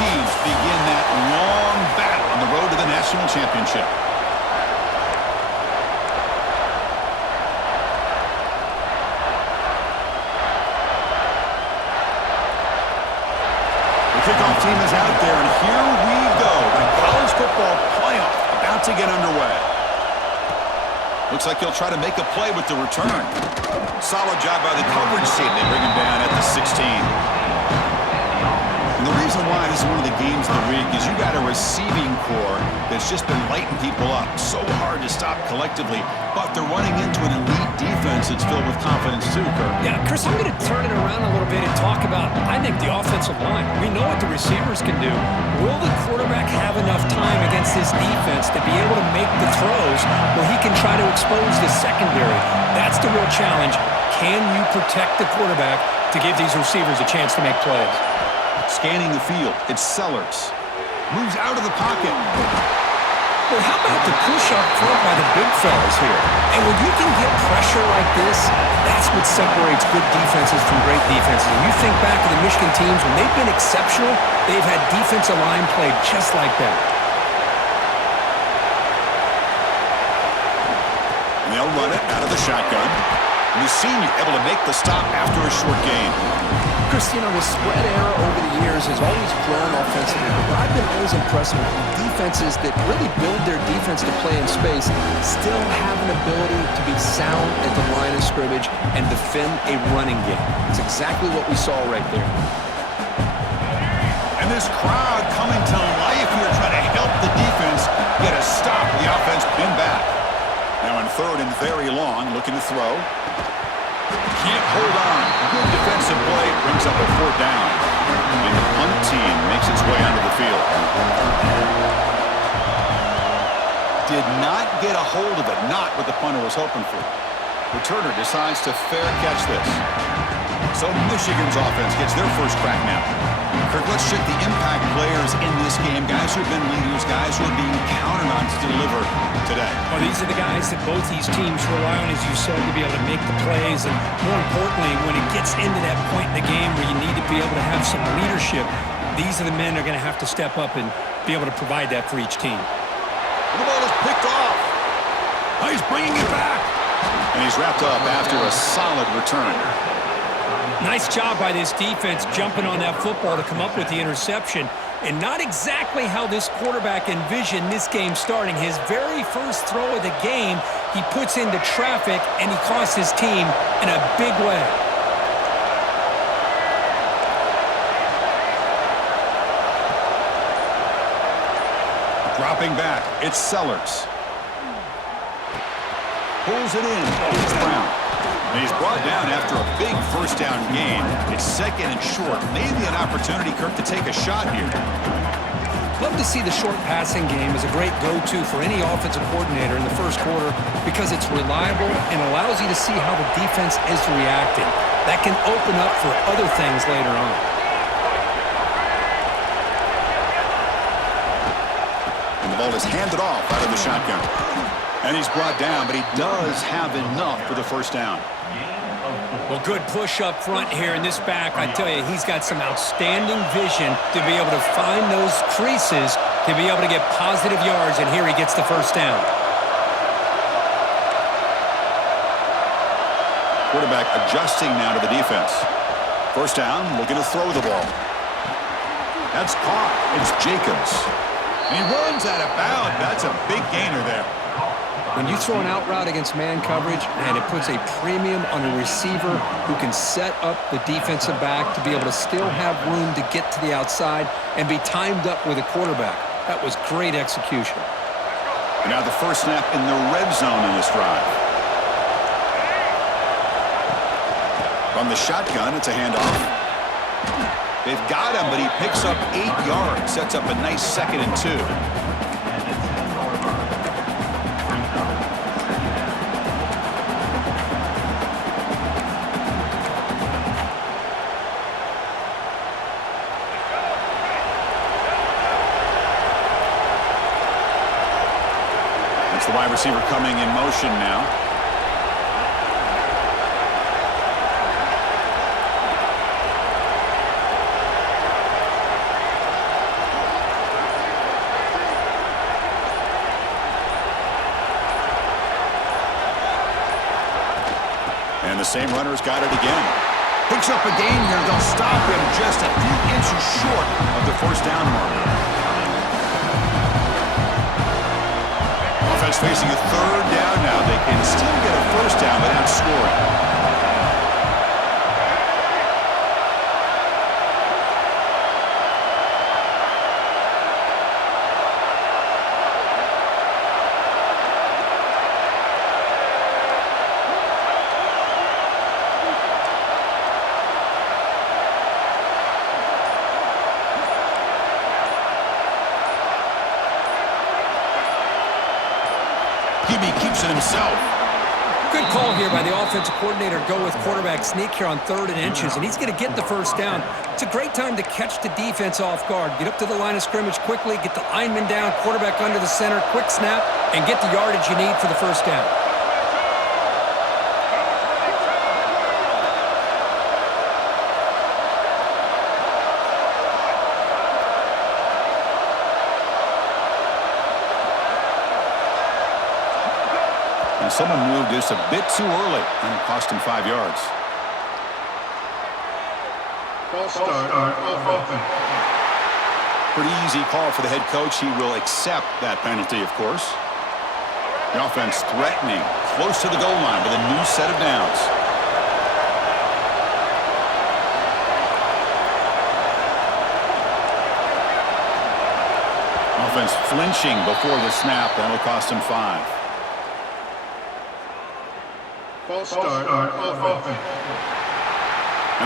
teams begin that long battle on the road to the national championship. The kickoff team is out there, and here we go. The college football playoff about to get underway. Looks like he'll try to make a play with the return. Solid job by the coverage team. They bring him down at the 16. And the reason why this is one of the games of the week is you got a receiving core that's just been lighting people up. So hard to stop collectively, but they're running into an elite defense that's filled with confidence too, Kirk. Yeah, Chris, I'm going to turn it around a little bit and talk about, I think, the offensive line. We know what the receivers can do. Will the quarterback have enough time against this defense to be able to make the throws where he can try to expose the secondary? That's the real challenge. Can you protect the quarterback to give these receivers a chance to make plays? Scanning the field, it's Sellers. Moves out of the pocket. Well, how about the push up front by the big fellas here? And when you can get pressure like this, that's what separates good defenses from great defenses. And you think back to the Michigan teams, when they've been exceptional, they've had defensive line play just like that. And they'll run it out of the shotgun. And the senior able to make the stop after a short gain. Chris, you know, the spread era over the years has always grown offensively, but I've been always impressed with defenses that really build their defense to play in space, still have an ability to be sound at the line of scrimmage and defend a running game. It's exactly what we saw right there. And this crowd coming to life here trying to help the defense get a stop. The offense pinned back. Now in third and very long, looking to throw. Can't hold on. Good defensive play. Brings up a fourth down. And the punt team makes its way onto the field. Did not get a hold of it. Not what the punter was hoping for. Returner decides to fair catch this. So Michigan's offense gets their first crack now. Kirk, let's check the impact players in this game. Guys who have been leaders, guys who are being counted on to deliver today. Well, these are the guys that both these teams rely on, as you said, to be able to make the plays. And more importantly, when it gets into that point in the game where you need to be able to have some leadership, these are the men that are going to have to step up and be able to provide that for each team. The ball is picked off. Oh, he's bringing it back. And he's wrapped up after a solid return. Nice job by this defense jumping on that football to come up with the interception. And not exactly how this quarterback envisioned this game starting. His very first throw of the game, he puts into traffic, and he costs his team in a big way. Dropping back, it's Sellers. Pulls it in. It's Brown. And he's brought down after a big first down gain. It's second and short. Maybe an opportunity, Kirk, to take a shot here. Love to see the short passing game as a great go-to for any offensive coordinator in the first quarter because it's reliable and allows you to see how the defense is reacting. That can open up for other things later on. And the ball is handed off out of the shotgun. And he's brought down, but he does have enough for the first down. Well, good push up front here in this back. I tell you, he's got some outstanding vision to be able to find those creases to be able to get positive yards, and here he gets the first down. Quarterback adjusting now to the defense. First down, looking to throw the ball. That's caught. It's Jacobs. And he runs out of bounds. That's a big gainer there. When you throw an out route against man coverage, and it puts a premium on a receiver who can set up the defensive back to be able to still have room to get to the outside and be timed up with a quarterback. That was great execution. And now the first snap in the red zone in this drive. From the shotgun, it's a handoff. They've got him, but he picks up 8 yards. Sets up a nice 2nd and 2. The wide receiver coming in motion now. And the same runner's got it again. Picks up a gain here. They'll stop him just a few inches short of the first down mark. Offense facing a third down now. They can still get a first down without scoring. Keeps it himself. Good call here by the offensive coordinator. Go with quarterback sneak here on 3rd and inches, and he's going to get the first down. It's a great time to catch the defense off guard. Get up to the line of scrimmage quickly, get the lineman down, quarterback under the center, quick snap, and get the yardage you need for the first down. Someone moved this a bit too early, and it cost him 5 yards. Pretty easy call for the head coach. He will accept that penalty, of course. The offense threatening, close to the goal line with a new set of downs. Offense flinching before the snap. That'll cost him 5. And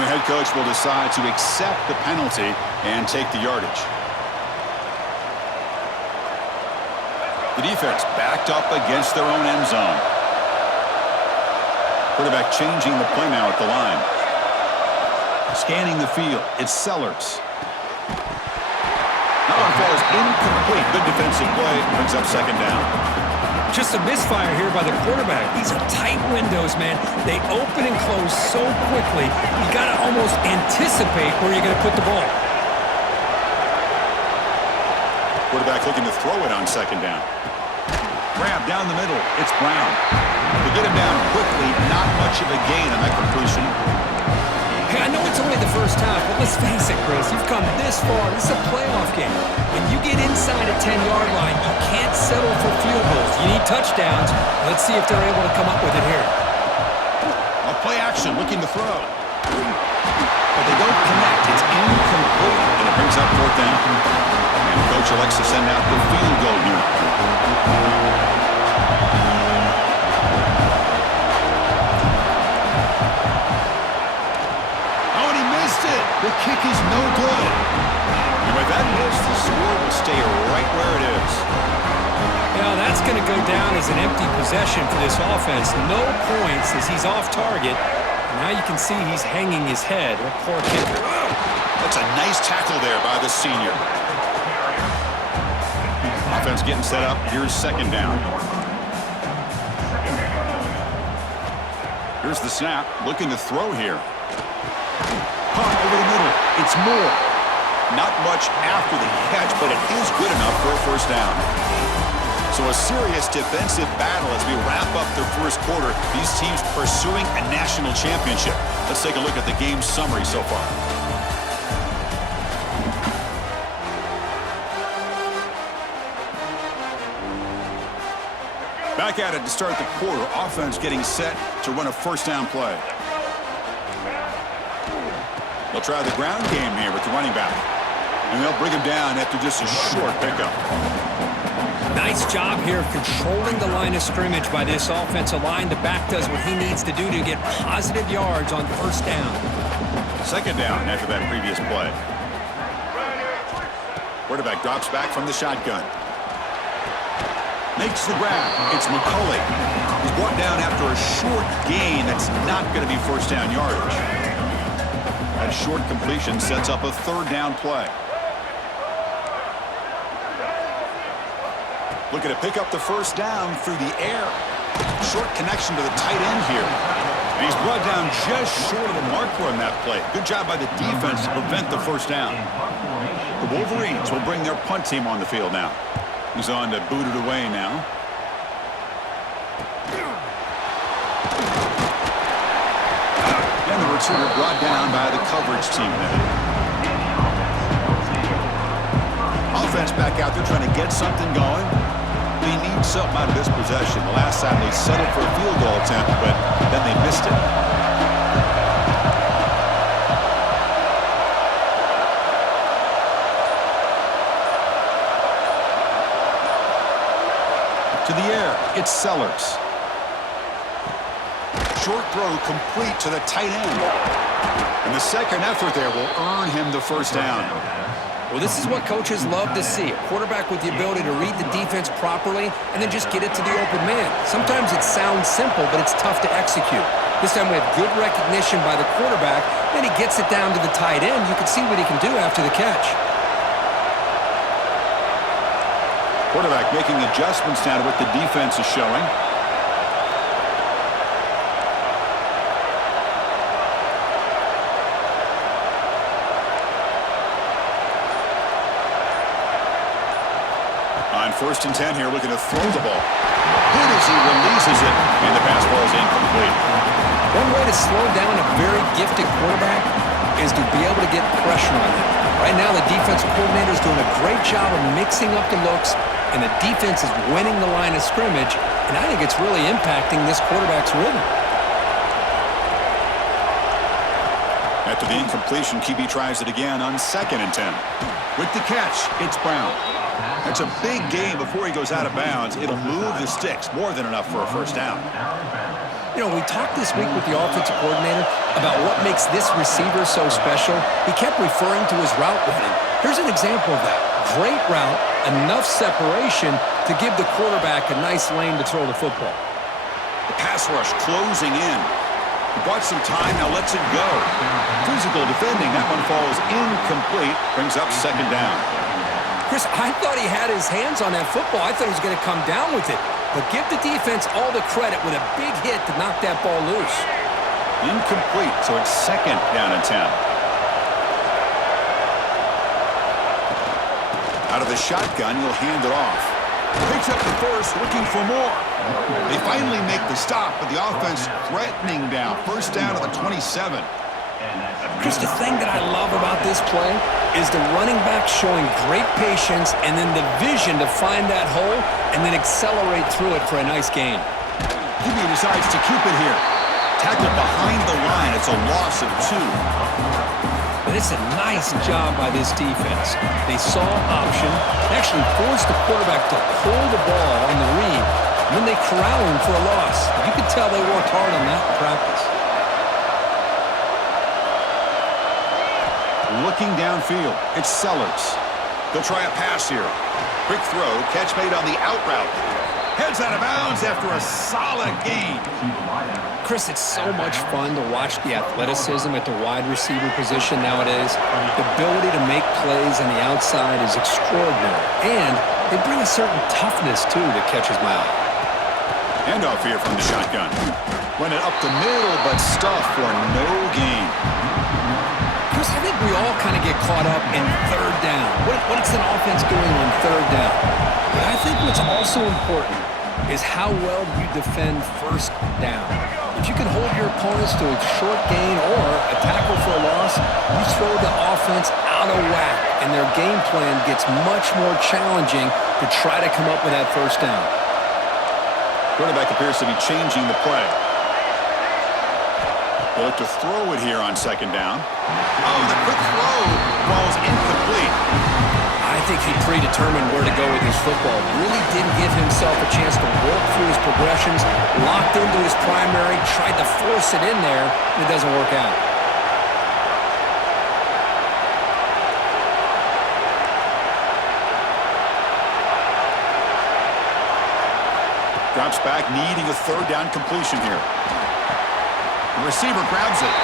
the head coach will decide to accept the penalty and take the yardage. The defense backed up against their own end zone. Quarterback changing the play now at the line. Scanning the field, it's Sellers. That one falls incomplete. Good defensive play, brings up 2nd down. Just a misfire here by the quarterback. These are tight windows, man. They open and close so quickly. You got to almost anticipate where you're going to put the ball. Quarterback looking to throw it on 2nd down. Grab down the middle. It's Brown. To get him down quickly, not much of a gain on that completion. Hey, I know it's only the first half, but let's face it, Chris. You've come this far. This is a playoff game. When you get inside a 10-yard line, you can't settle for field goals. You need touchdowns. Let's see if they're able to come up with it here. A play action, looking to throw. But they don't connect. It's incomplete, and it brings up 4th down. And the coach elects to send out the field goal unit. The kick is no good. And with that miss, the score will stay right where it is. Now that's going to go down as an empty possession for this offense. No points as he's off target. And now you can see he's hanging his head. A poor kicker. That's a nice tackle there by the senior. Offense getting set up. Here's 2nd down. Here's the snap. Looking to throw here. Caught over the middle. It's Moore. Not much after the catch, but it is good enough for a first down. So a serious defensive battle as we wrap up the first quarter. These teams pursuing a national championship. Let's take a look at the game summary so far. Back at it to start the quarter. Offense getting set to run a first down play. They'll try the ground game here with the running back. And they'll bring him down after just a short pickup. Nice job here of controlling the line of scrimmage by this offensive line. The back does what he needs to do to get positive yards on first down. 2nd down after that previous play. Quarterback drops back from the shotgun. Makes the grab. It's McCulley. He's brought down after a short gain that's not going to be first down yardage. That short completion sets up a 3rd down play. Looking to pick up the first down through the air. Short connection to the tight end here. And he's brought down just short of the marker on that play. Good job by the defense to prevent the first down. The Wolverines will bring their punt team on the field now. He's on to boot it away now. Intruder brought down by the coverage team there. Offense back out there trying to get something going. They need something out of this possession. The last time they settled for a field goal attempt, but then they missed it. To the air, it's Sellers. Short throw complete to the tight end. And the second effort there will earn him the first down. Well, this is what coaches love to see. A quarterback with the ability to read the defense properly and then just get it to the open man. Sometimes it sounds simple, but it's tough to execute. This time we have good recognition by the quarterback, and he gets it down to the tight end. You can see what he can do after the catch. Quarterback making adjustments now to what the defense is showing. On 1st and 10 here, looking to throw the ball. Hit as he releases it, and the pass ball is incomplete. One way to slow down a very gifted quarterback is to be able to get pressure on him. Right now, the defensive coordinator is doing a great job of mixing up the looks, and the defense is winning the line of scrimmage, and I think it's really impacting this quarterback's rhythm. After the incompletion, QB tries it again on 2nd and 10. With the catch, it's Brown. That's a big gain before he goes out of bounds. It'll move the sticks, more than enough for a first down. You know, we talked this week with the offensive coordinator about what makes this receiver so special. He kept referring to his route running. Here's an example of that. Great route, enough separation to give the quarterback a nice lane to throw the football. The pass rush closing in. He bought some time, now lets it go. Physical defending, that one falls incomplete, brings up 2nd down. Chris, I thought he had his hands on that football. I thought he was going to come down with it. But give the defense all the credit with a big hit to knock that ball loose. Incomplete, so it's 2nd down and 10. Out of the shotgun, he'll hand it off. Picks up the first, looking for more. They finally make the stop, but the offense threatening down. First down at the 27. Chris, the thing that I love about this play is the running back showing great patience and then the vision to find that hole and then accelerate through it for a nice gain. QB decides to keep it here. Tackled behind the line. It's a loss of 2. But it's a nice job by this defense. They saw option, actually forced the quarterback to pull the ball on the read, and then they corral him for a loss. You could tell they worked hard on that in practice. Looking downfield, it's Sellers. They'll try a pass here. Quick throw, catch made on the out route. Heads out of bounds after a solid gain. Chris, it's so much fun to watch the athleticism at the wide receiver position nowadays. The ability to make plays on the outside is extraordinary. And they bring a certain toughness, too, that catches my eye. Handoff here from the shotgun. Run it up the middle, but stuffed for no gain. Chris, I think we all kind of get caught up in 3rd down. What's an offense doing on 3rd down? But I think what's also important is how well you defend 1st down. If you can hold your opponents to a short gain or a tackle for a loss, you throw the offense out of whack, and their game plan gets much more challenging to try to come up with that 1st down. Quarterback appears to be changing the play. They'll look to throw it here on 2nd down. Oh, the quick throw falls incomplete. I think he predetermined where to go with his football. Really didn't give himself a chance to work through his progressions, locked into his primary, tried to force it in there, and it doesn't work out. Drops back, needing a 3rd down completion here. The receiver grabs it.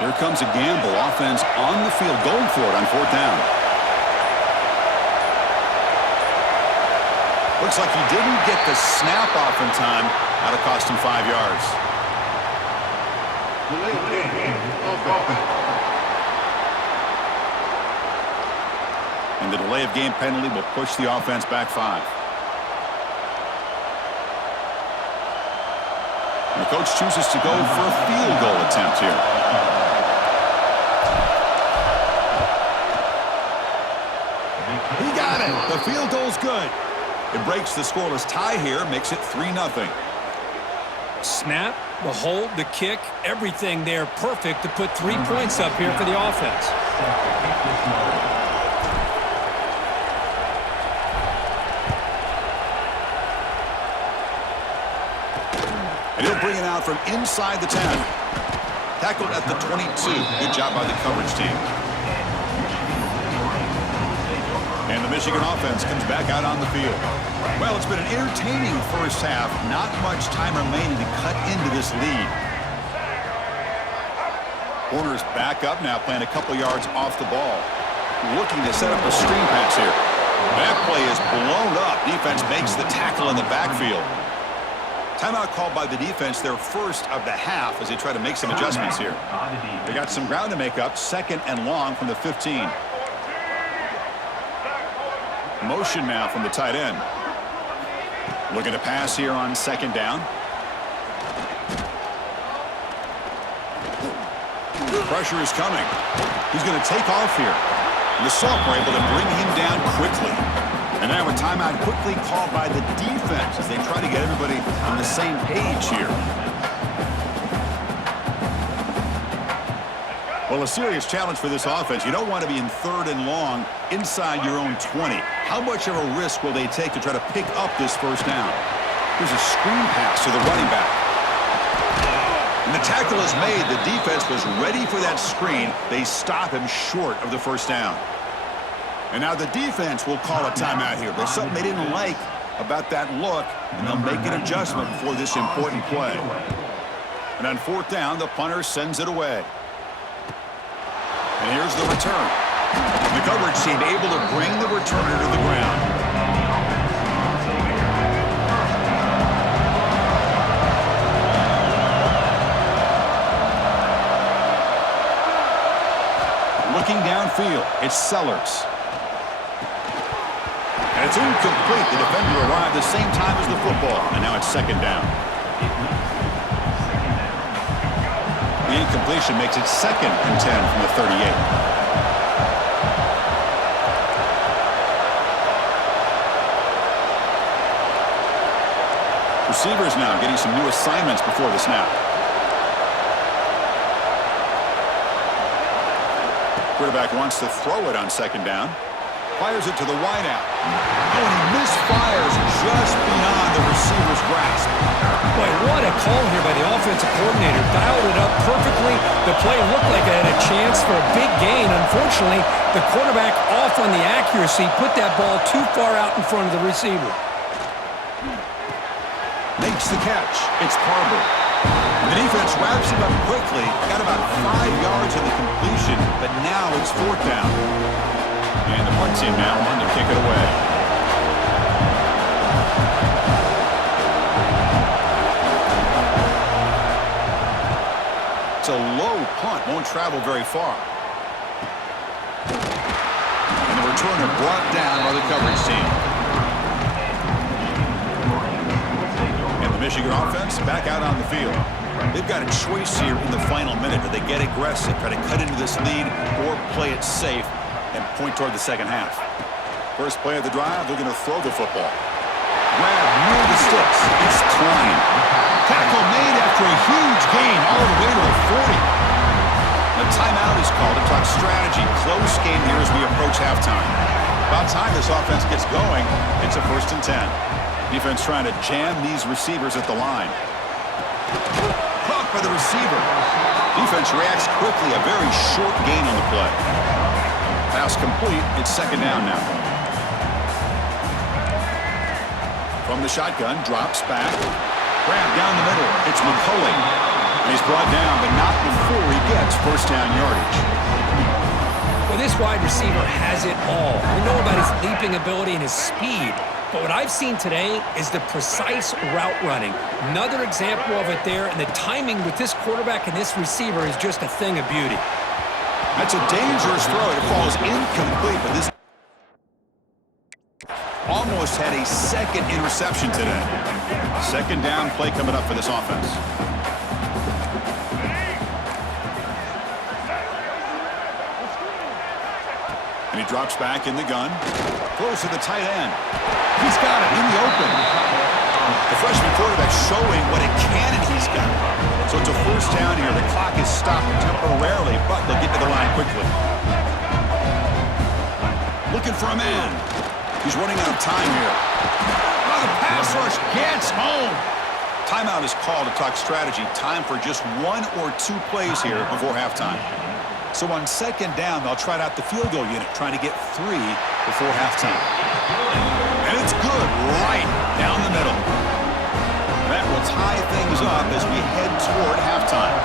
Here comes a gamble. Offense on the field, going for it on 4th down. Looks like he didn't get the snap off in time. That'll cost him 5 yards. And the delay of game penalty will push the offense back 5. And the coach chooses to go for a field goal attempt here. He got it. The field goal's good. It breaks the scoreless tie here, makes it 3-0. Snap, the hold, the kick, everything there perfect to put 3 points up here for the offense. And he'll bring it out from inside the 10. Tackled at the 22. Good job by the coverage team. And the Michigan offense comes back out on the field. Well, it's been an entertaining first half. Not much time remaining to cut into this lead. Corner's back up now, playing a couple yards off the ball. Looking to set up a screen pass here. That play is blown up. Defense makes the tackle in the backfield. Timeout called by the defense, their first of the half, as they try to make some adjustments here. They got some ground to make up, 2nd and long from the 15. Motion now from the tight end. Looking to pass here on 2nd down. Pressure is coming. He's going to take off here. And the sophomore able to bring him down quickly. And now a timeout quickly called by the defense as they try to get everybody on the same page here. Well, a serious challenge for this offense. You don't want to be in 3rd and long inside your own 20. How much of a risk will they take to try to pick up this first down? Here's a screen pass to the running back. And the tackle is made. The defense was ready for that screen. They stop him short of the first down. And now the defense will call a timeout here. There's something they didn't like about that look, and they'll make an adjustment for this important play. And on 4th down, the punter sends it away. And here's the return. The coverage team able to bring the returner to the ground. Looking downfield, it's Sellers. And it's incomplete. The defender arrived the same time as the football, and now it's 2nd down. The incompletion makes it 2nd and 10 from the 38. Receivers now getting some new assignments before the snap. Quarterback wants to throw it on 2nd down. Fires it to the wideout. Oh, and he misfires just beyond the receiver's grasp. Boy, what a call here by the offensive coordinator. Dialed it up perfectly. The play looked like it had a chance for a big gain. Unfortunately, the quarterback off on the accuracy, put that ball too far out in front of the receiver. Makes the catch. It's Barber. The defense wraps him up quickly. Got about 5 yards on the completion, but now it's 4th down. And the punt team now on to kick it away. It's a low punt. Won't travel very far. And the returner brought down by the coverage team. Michigan offense back out on the field. They've got a choice here in the final minute. Do they get aggressive, try to cut into this lead, or play it safe and point toward the second half? First play of the drive, they're going to throw the football. Grab near the sticks. It's Klein. Tackle made after a huge gain all the way to the 40. The timeout is called to talk strategy. Close game here as we approach halftime. About time this offense gets going. It's a 1st and 10. Defense trying to jam these receivers at the line. Caught by the receiver. Defense reacts quickly. A very short gain on the play. Pass complete. It's 2nd down now. From the shotgun, drops back. Grab down the middle. It's McCulley. And he's brought down, but not before he gets 1st down yardage. Well, this wide receiver has it all. We know about his leaping ability and his speed. But what I've seen today is the precise route running. Another example of it there, and the timing with this quarterback and this receiver is just a thing of beauty. That's a dangerous throw. It falls incomplete, but this almost had a second interception today. Second down play coming up for this offense. And he drops back in the gun. Throws to the tight end. He's got it in the open. The freshman quarterback showing what a cannon he's got. So it's a first down here. The clock is stopped temporarily, but they'll get to the line quickly. Looking for a man. He's running out of time here. Oh, the pass rush gets home. Timeout is called to talk strategy. Time for just 1 or 2 plays here before halftime. So on second down, they'll try out the field goal unit, trying to get 3 before halftime. And it's good right down the middle. That will tie things up as we head toward halftime.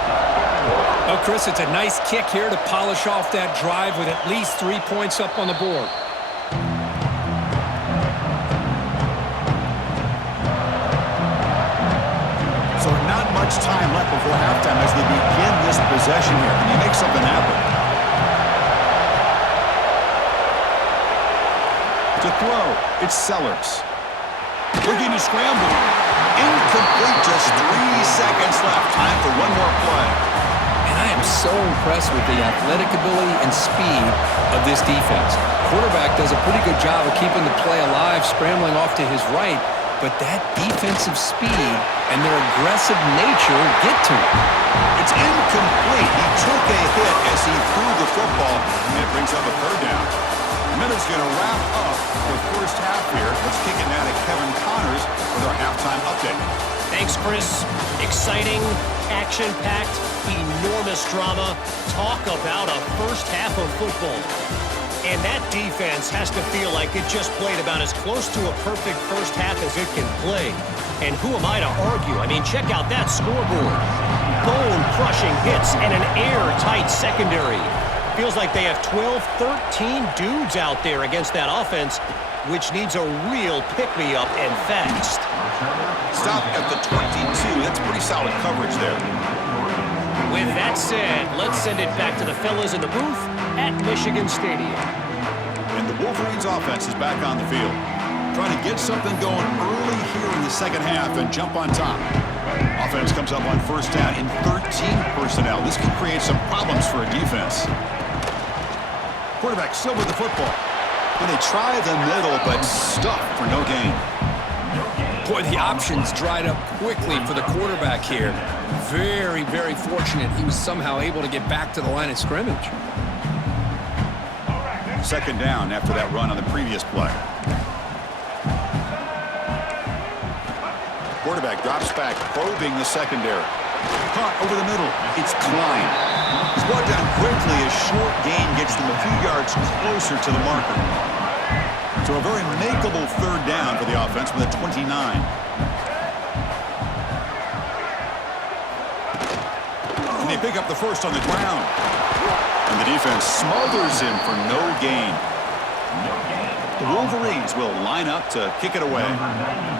Oh, Chris, it's a nice kick here to polish off that drive with at least 3 points up on the board. So not much time left before halftime as they begin this possession here. And they make something happen. To throw, it's Sellers. Looking to scramble. Incomplete, just 3 seconds left. Time for one more play. And I am so impressed with the athletic ability and speed of this defense. Quarterback does a pretty good job of keeping the play alive, scrambling off to his right, but that defensive speed and their aggressive nature get to him. It's incomplete. He took a hit as he threw the football, and it brings up a third down. Minutes going to wrap up the first half here. Let's kick it now to Kevin Connors with our halftime update. Thanks, Chris. Exciting, action-packed, enormous drama. Talk about a first half of football. And that defense has to feel like it just played about as close to a perfect first half as it can play. And who am I to argue? I mean, check out that scoreboard. Bone-crushing hits and an airtight secondary. Feels like they have 12, 13 dudes out there against that offense, which needs a real pick-me-up and fast. Stop at the 22. That's pretty solid coverage there. With that said, let's send it back to the fellas in the booth at Michigan Stadium. And the Wolverines offense is back on the field. Trying to get something going early here in the second half and jump on top. Offense comes up on first down in 13 personnel. This can create some problems for a defense. Quarterback still with the football. And they try the middle, but stuffed for no gain. Boy, the options dried up quickly for the quarterback here. Very, very fortunate he was somehow able to get back to the line of scrimmage. Second down after that run on the previous play. Quarterback drops back, probing the secondary. Caught over the middle. It's Klein. He's brought down quickly as short gain gets them a few yards closer to the marker. So a very makeable third down for the offense with a 29. And they pick up the first on the ground. And the defense smothers him for no gain. The Wolverines will line up to kick it away.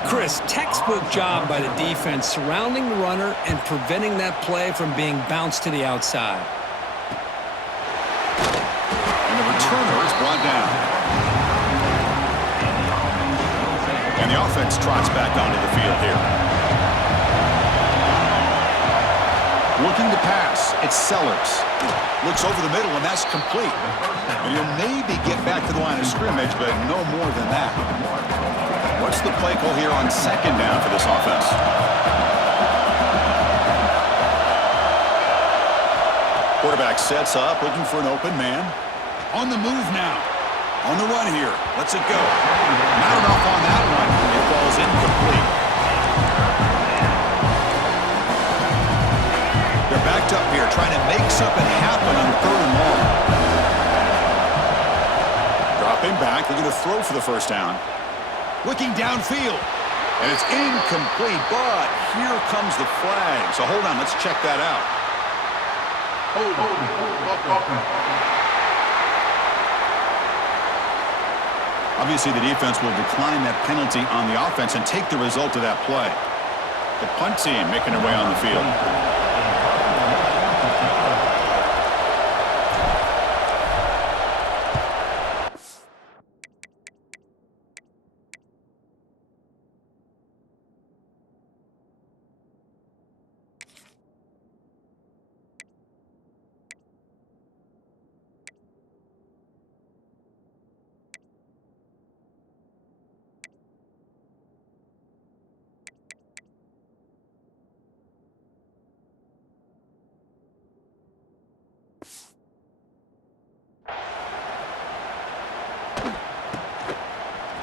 Chris, textbook job by the defense surrounding the runner and preventing that play from being bounced to the outside. And the returner is brought down. And the offense trots back onto the field here. Looking to pass, it's Sellers. Looks over the middle, and that's complete. And he'll maybe get back to the line of scrimmage, but no more than that. What's the play call here on second down for this offense? Quarterback sets up, looking for an open man. On the move now. On the run here. Lets it go. Not enough on that one. It falls incomplete. They're backed up here, trying to make something happen on third and long. Dropping back, looking to throw for the first down. Looking downfield. And it's incomplete, but here comes the flag. So hold on, let's check that out. Obviously, the defense will decline that penalty on the offense and take the result of that play. The punt team making their way on the field.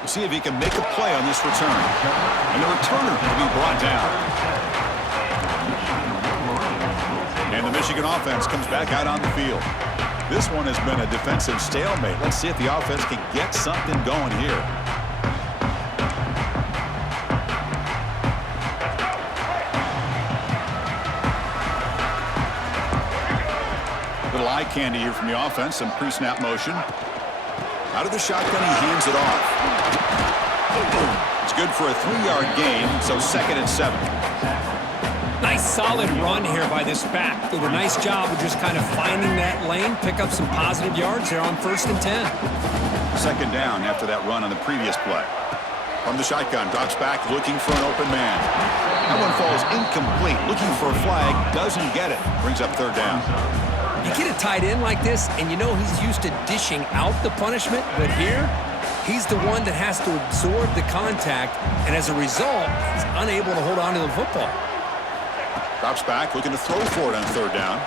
See if he can make a play on this return. And the returner to be brought down. And the Michigan offense comes back out on the field. This one has been a defensive stalemate. Let's see if the offense can get something going here. Little eye candy here from the offense. Some pre-snap motion. Out of the shotgun, he hands it off. It's good for a 3-yard gain, so 2nd and 7. Nice solid run here by this back. Did a nice job of just kind of finding that lane, pick up some positive yards there on 1st and 10. 2nd down after that run on the previous play. From the shotgun, drops back, looking for an open man. That one falls incomplete, looking for a flag, doesn't get it. Brings up 3rd down. You get a tight end like this, and you know he's used to dishing out the punishment, but here, he's the one that has to absorb the contact, and as a result, he's unable to hold on to the football. Drops back, looking to throw for it on 3rd down.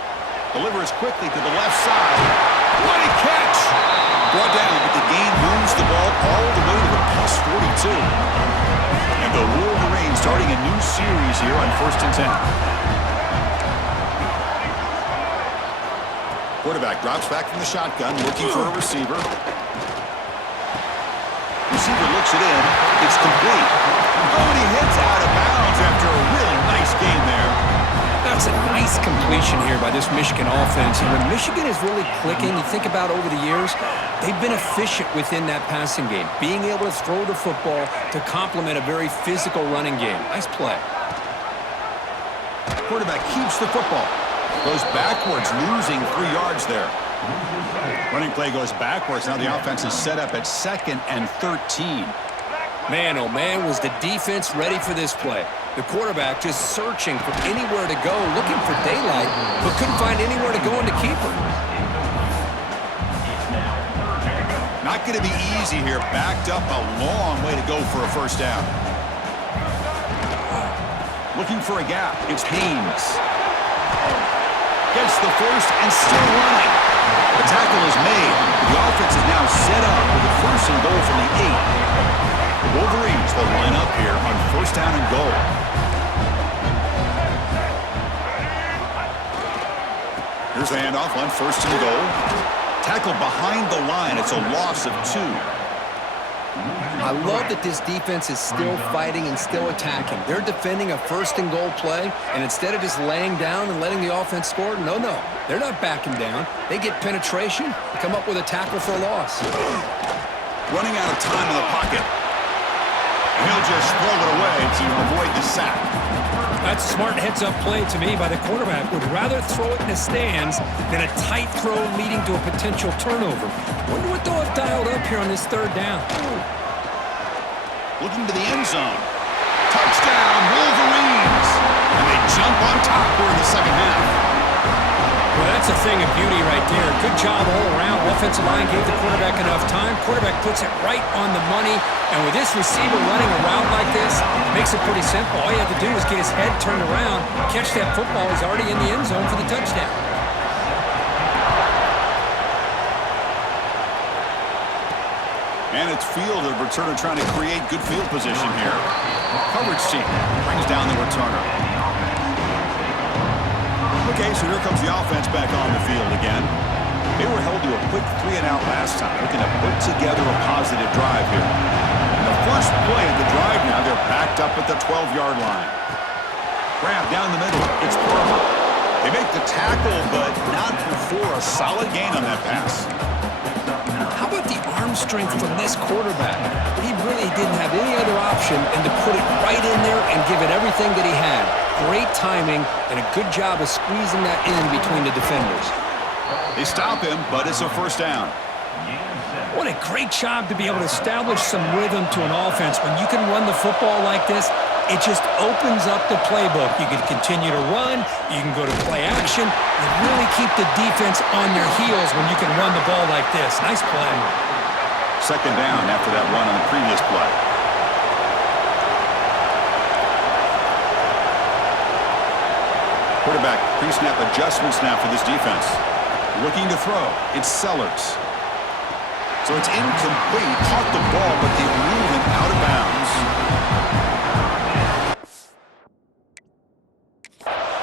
Delivers quickly to the left side. What a catch! Brought down, but the gain moves the ball all the way to the plus 42. And the Wolverines starting a new series here on 1st and 10. Quarterback drops back from the shotgun, looking for a receiver. Receiver looks it in. It's complete. Oh, and he hits out of bounds after a really nice game there. That's a nice completion here by this Michigan offense. And when Michigan is really clicking, you think about over the years, they've been efficient within that passing game, being able to throw the football to complement a very physical running game. Nice play. Quarterback keeps the football. Goes backwards, losing 3 yards there. Running play goes backwards. Now the offense is set up at 2nd and 13. Man, oh man, was the defense ready for this play. The quarterback just searching for anywhere to go, looking for daylight, but couldn't find anywhere to go in the keeper. Not going to be easy here. Backed up a long way to go for a 1st down. Looking for a gap. It's Haynes. Gets the 1st and still running. The tackle is made. The offense is now set up with a 1st and goal from the 8. The Wolverines will line up here on 1st down and goal. Here's the handoff on 1st and goal. Tackle behind the line. It's a loss of 2. I love that this defense is still fighting and still attacking. They're defending a 1st and goal play, and instead of just laying down and letting the offense score, no, they're not backing down. They get penetration, come up with a tackle for a loss. Running out of time in the pocket. He'll just throw it away to avoid the sack. That's a smart heads-up play to me by the quarterback. Would rather throw it in the stands than a tight throw leading to a potential turnover. Wonder what they'll have dialed up here on this 3rd down. Looking to the end zone. Touchdown, Wolverines! And they jump on top here in the 2nd half. Well, that's a thing of beauty right there. Good job all around. Offensive line gave the quarterback enough time. Quarterback puts it right on the money. And with this receiver running around like this, makes it pretty simple. All you have to do is get his head turned around, catch that football. He's already in the end zone for the touchdown. And it's field, the returner trying to create good field position here. Coverage team brings down the returner. Okay, so here comes the offense back on the field again. They were held to a quick 3-and-out last time, looking to put together a positive drive here. And the first play of the drive now, they're backed up at the 12-yard line. Grab down the middle. It's Plummer. They make the tackle, but not before a solid gain on that pass. How about the arm strength from this quarterback? He really didn't have any other option than to put it right in there and give it everything that he had. Great timing and a good job of squeezing that in between the defenders. They stop him, but it's a first down. What a great job to be able to establish some rhythm to an offense. When you can run the football like this, it just opens up the playbook. You can continue to run. You can go to play action. You really keep the defense on your heels when you can run the ball like this. Nice play. Second down after that run on the previous play. Quarterback pre-snap adjustments now for this defense. Looking to throw. It's Sellers. So it's incomplete. Caught the ball, but they move him out of bounds.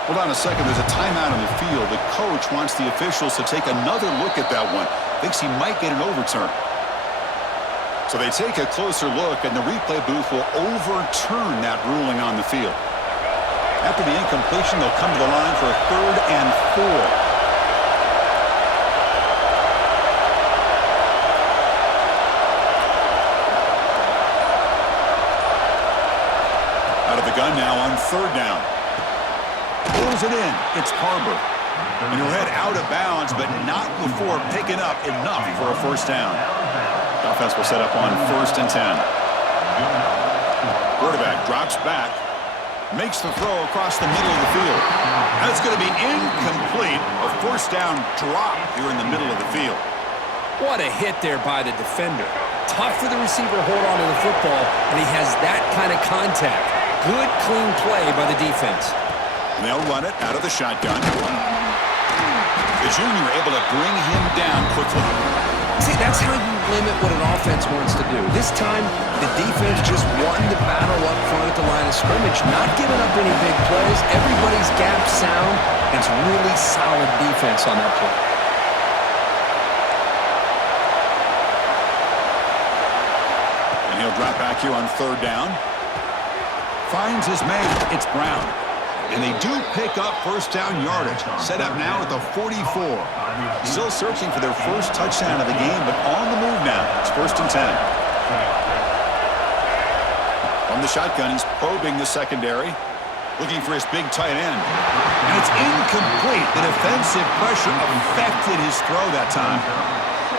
Hold on a second. There's a timeout on the field. The coach wants the officials to take another look at that one. Thinks he might get an overturn. So they take a closer look, and the replay booth will overturn that ruling on the field. After the incompletion, they'll come to the line for a 3rd and 4. Gun now on 3rd down. Pulls it in. It's Harbor. And he'll head out of bounds, but not before picking up enough for a first down. The offense will set up on 1st and 10. Quarterback drops back. Makes the throw across the middle of the field. That's going to be incomplete. A first down drop here in the middle of the field. What a hit there by the defender. Tough for the receiver to hold on to the football when he has that kind of contact. Good, clean play by the defense. And they'll run it out of the shotgun. The junior able to bring him down quickly. See, that's how you limit what an offense wants to do. This time, the defense just won the battle up front at the line of scrimmage, not giving up any big plays. Everybody's gap sound. It's really solid defense on that play. And he'll drop back here on 3rd down. Finds his man. It's Brown. And they do pick up first down yardage. Set up now at the 44. Still searching for their first touchdown of the game, but on the move now. It's 1st and 10. From the shotgun, he's probing the secondary. Looking for his big tight end. And it's incomplete. The defensive pressure affected his throw that time.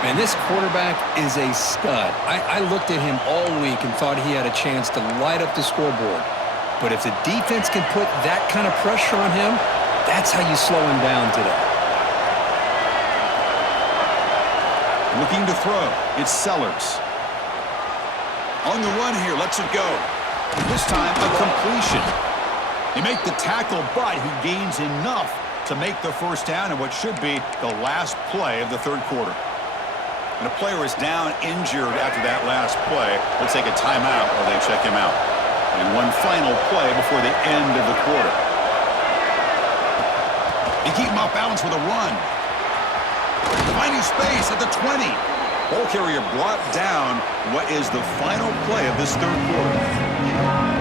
And this quarterback is a stud. I looked at him all week and thought he had a chance to light up the scoreboard. But if the defense can put that kind of pressure on him, that's how you slow him down today. Looking to throw. It's Sellers. On the run here, lets it go. This time, a completion. He makes the tackle, but he gains enough to make the first down in what should be the last play of the 3rd quarter. And a player is down injured after that last play. They'll take a timeout while they check him out. And one final play before the end of the quarter. They keep him off balance with a run. Finding space at the 20. Ball carrier brought down what is the final play of this 3rd quarter.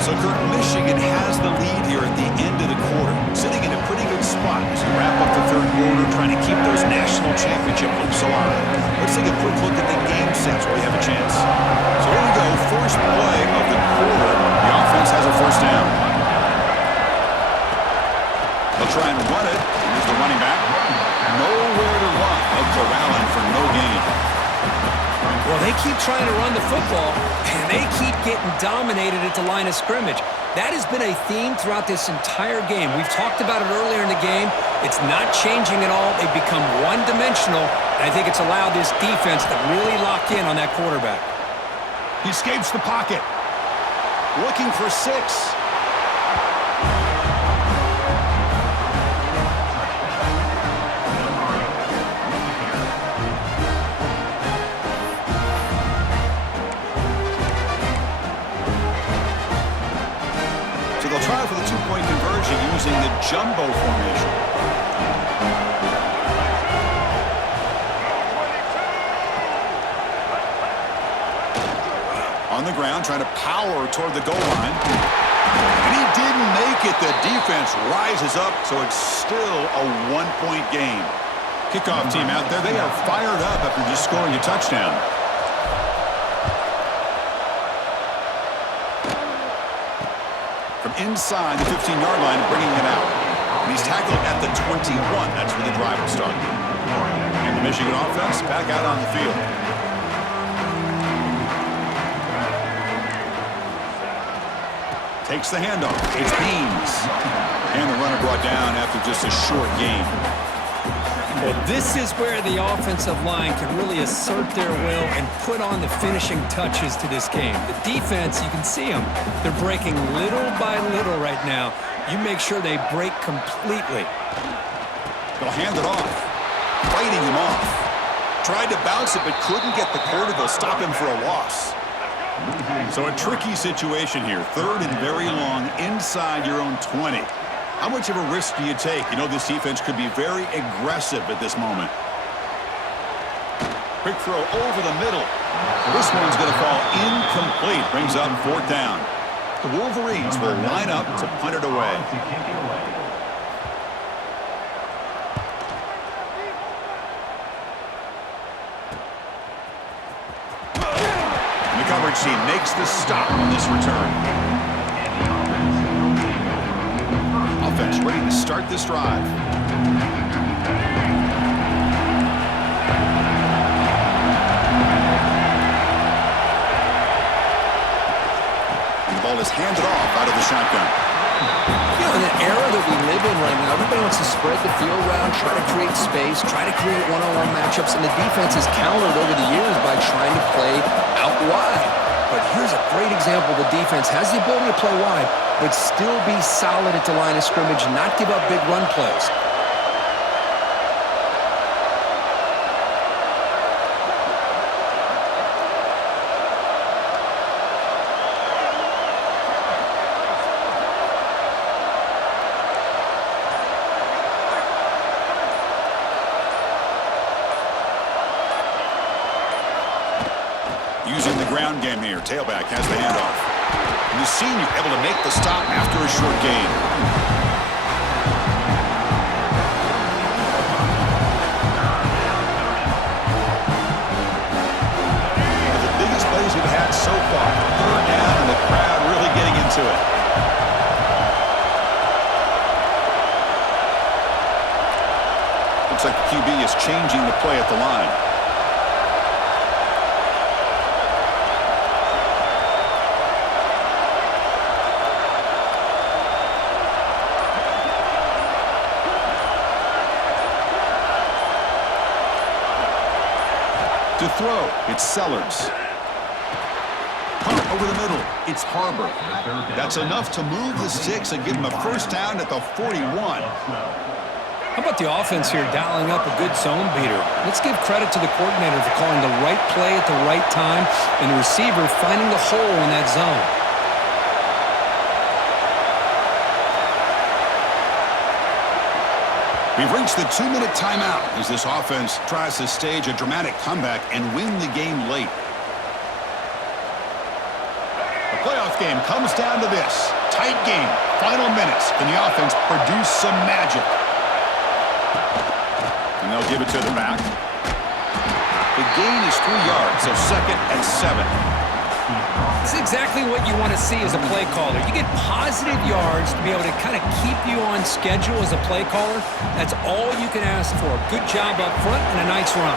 So Kurt, Michigan has the lead here at the end of the quarter. Sitting in a pretty good spot as we wrap up the 3rd quarter, trying to keep those national championship hopes alive. Let's take a quick look at the game sets where we have a chance. So here we go, first play of the quarter. The offense has a first down. They'll try and run it. Here's the running back. Nowhere to run. They'll corral him for no gain. Well, they keep trying to run the football, and they keep getting dominated at the line of scrimmage. That has been a theme throughout this entire game. We've talked about it earlier in the game. It's not changing at all. They've become one-dimensional, and I think it's allowed this defense to really lock in on that quarterback. He escapes the pocket. Looking for 6. So they'll try for the 2-point conversion using the jumbo formation. On the ground, trying to power toward the goal line. And he didn't make it. The defense rises up, so it's still a 1-point game. Kickoff team out there, they are fired up after just scoring a touchdown. inside the 15-yard line, bringing it out. And he's tackled at the 21. That's where the drive will start. And the Michigan offense back out on the field. Takes the handoff. It's Haynes. And the runner brought down after just a short gain. Well, this is where the offensive line can really assert their will and put on the finishing touches to this game. The defense, you can see them. They're breaking little by little right now. You make sure they break completely. They'll hand it off. Fighting him off. Tried to bounce it, but couldn't get the quarter. They'll stop him for a loss. So a tricky situation here. 3rd and very long inside your own 20. How much of a risk do you take? You know this defense could be very aggressive at this moment. Quick throw over the middle. This one's going to fall incomplete. Brings up 4th down. The Wolverines will line up to punt it away. And the coverage team makes the stop on this return. Offense ready to start this drive. And the ball is handed off out of the shotgun. You know, in the era that we live in right now, everybody wants to spread the field around, try to create space, try to create one-on-one matchups, and the defense has countered over the years by trying to play out wide. But here's a great example. The defense has the ability to play wide, but still be solid at the line of scrimmage, not give up big run plays. Using the ground game here. Tailback has the handoff. And the senior able to make the stop after a short gain. One of the biggest plays we've had so far. 3rd down and the crowd really getting into it. Looks like the QB is changing the play at the line. To throw, it's Sellers. Pump over the middle, it's Harbor. That's enough to move the sticks and give him a 1st down at the 41. How about the offense here dialing up a good zone beater? Let's give credit to the coordinator for calling the right play at the right time and the receiver finding the hole in that zone. We've reached the 2-minute timeout as this offense tries to stage a dramatic comeback and win the game late. The playoff game comes down to this. Tight game, final minutes. Can the offense produce some magic? And they'll give it to the back. The gain is 3 yards, so 2nd and 7. This is exactly what you want to see as a play caller. You get positive yards to be able to kind of keep you on schedule as a play caller. That's all you can ask for. Good job up front and a nice run.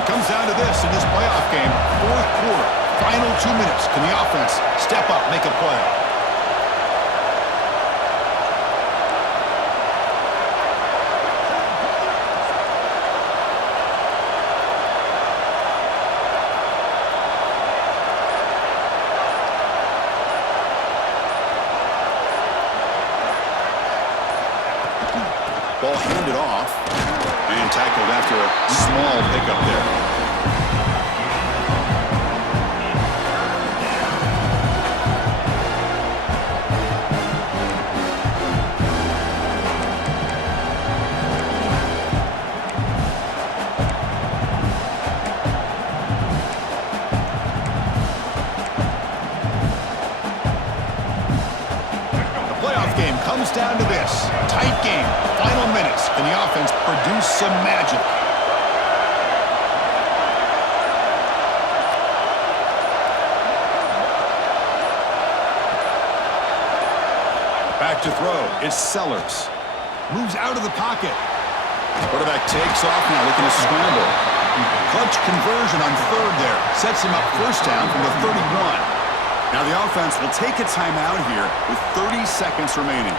It comes down to this in this playoff game. 4th quarter, final 2 minutes. Can the offense step up, make a play? Ball handed off and tackled after a small pickup there. Comes down to this. Tight game. Final minutes. Can the offense produce some magic? to throw. It's Sellers. Moves out of the pocket. Quarterback takes off now, looking to scramble. Clutch conversion on third there. Sets him up first down from the 31. Now the offense will take a timeout here with 30 seconds remaining.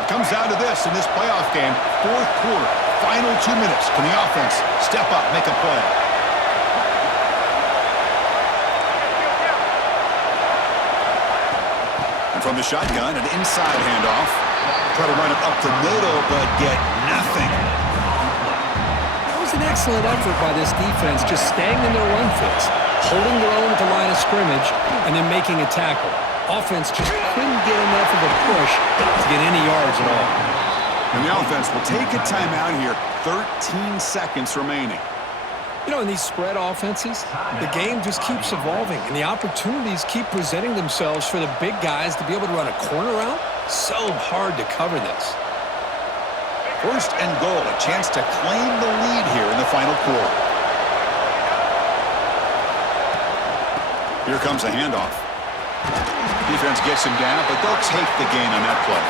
It comes down to this in this playoff game. Fourth quarter, final 2 minutes. Can the offense step up, make a play? And from the shotgun, an inside handoff. Try to run it up the middle, but get nothing. That was an excellent effort by this defense, just staying in their run fits, holding their own at the line of scrimmage, and then making a tackle. Offense just couldn't get enough of a push to get any yards at all. And the offense will take a timeout here. 13 seconds remaining. You know, in these spread offenses, the game just keeps evolving, and the opportunities keep presenting themselves for the big guys to be able to run a corner route. So hard to cover this. First and goal, a chance to claim the lead here in the final quarter. Here comes a handoff. Defense gets him down, but they'll take the gain on that play.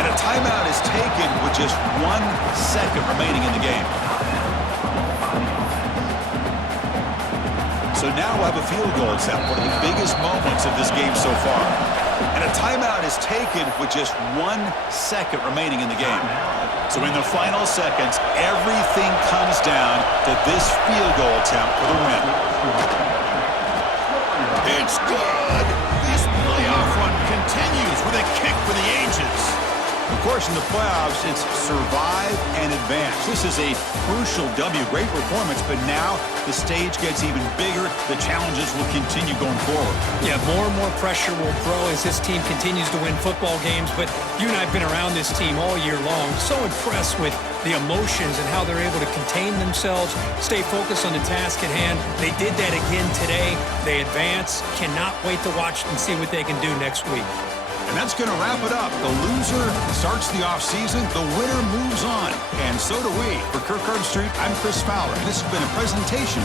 And a timeout is taken with just 1 second remaining in the game. So now we'll have a field goal attempt, one of the biggest moments of this game so far. And a timeout is taken with just 1 second remaining in the game. So in the final seconds, everything comes down to this field goal attempt for the win. It's good. This playoff run continues with a kick for the ages. Of course, in the playoffs, it's survive and advance. This is a crucial W. Great performance, but now the stage gets even bigger. The challenges will continue going forward. Yeah, more and more pressure will grow as this team continues to win football games, but you and I have been around this team all year long. So impressed with the emotions and how they're able to contain themselves, stay focused on the task at hand. They did that again today. They advance. Cannot wait to watch and see what they can do next week. And that's going to wrap it up. The loser starts the offseason. The winner moves on. And so do we. For Kirk Herbstreit, I'm Chris Fowler. This has been a presentation